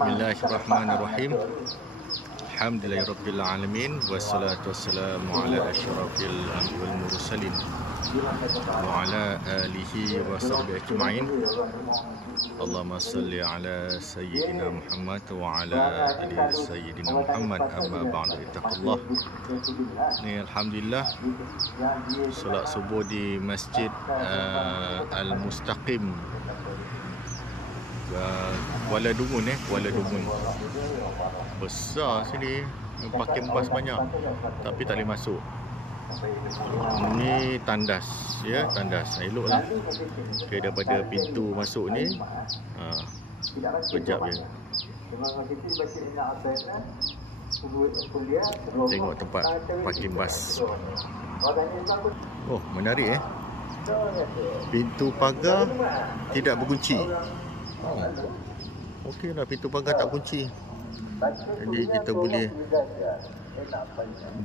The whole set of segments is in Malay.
Bismillahirrahmanirrahim. Alhamdulillahirabbil alamin wassalatu wassalamu ala asyrafil anbiya'i wal mursalin wa ala alihi wa sahbihi ajma'in. Allahumma salli ala sayyidina Muhammad wa ala ali sayyidina Muhammad, amma ba'du. Taqullah. Ni alhamdulillah solat subuh di Masjid Al-Mustaqim Kuala Dungun Kuala Dungun. Besar sini, parking bas banyak tapi tak boleh masuk. Ni tandas ya, tandas. Eloklah. Okay, daripada pintu masuk ni kejap je. Tengok tempat parking bas. Oh, menarik Pintu pagar tidak berkunci. Okey lah, pintu pagar tak kunci. Jadi kita boleh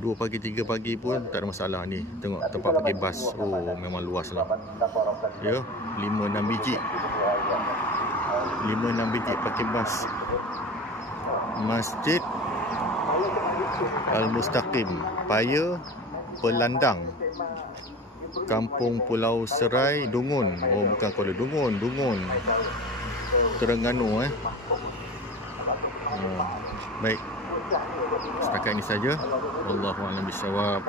2 pagi 3 pagi pun tak ada masalah ni. Tengok tempat parking bas. Oh, memang luas lah. Ya, 5-6 biji. 5-6 biji parking bas. Masjid Al-Mustaqim, Paya Pelandang, Kampung Pulau Serai, Dungun. Oh, bukan Kuala Dungun, Dungun, Terengganu. Baik, setakat ini saja. Wallahu a'lam bishawab.